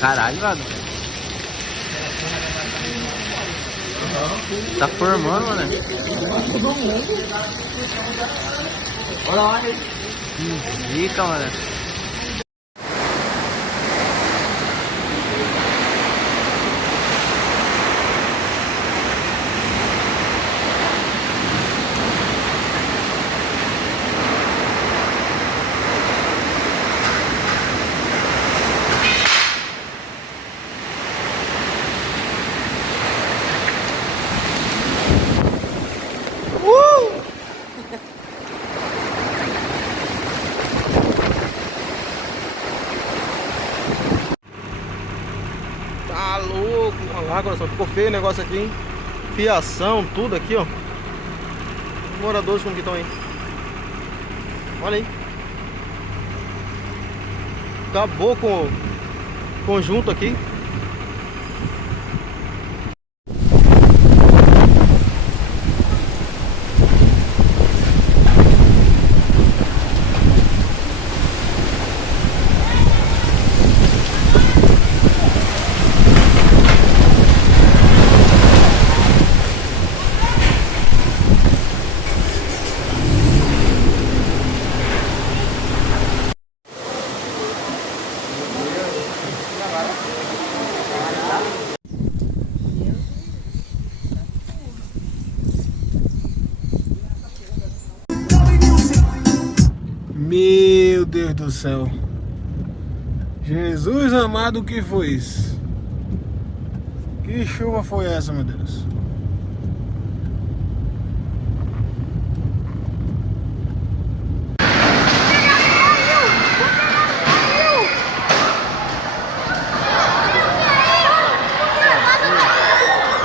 Caralho, mano. Tá formando, mano. Zica, mano. Tá louco, olha lá, coração, ficou feio o negócio aqui, hein? Fiação, tudo aqui, ó. Os moradores como que estão aí? Olha aí. Acabou com o conjunto aqui. Meu Deus do céu. Jesus amado, o que foi isso? Que chuva foi essa, meu Deus?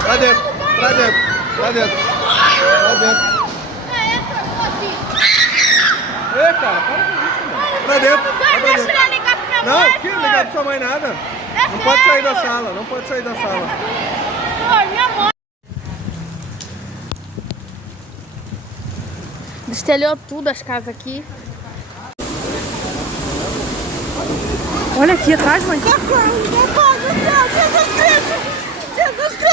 Pra dentro, pra dentro, pra dentro, pra dentro. Ei, cara, para com isso, mano. Pra dentro, pra dentro. Deixa eu ligar pra minha Não, mãe. que ligar pra sua mãe nada. Não pode sair da sala, não pode sair da sala. Pô, minha mãe. Destelhou tudo as casas aqui. Olha aqui atrás, mãe. Jesus Cristo! Jesus Cristo!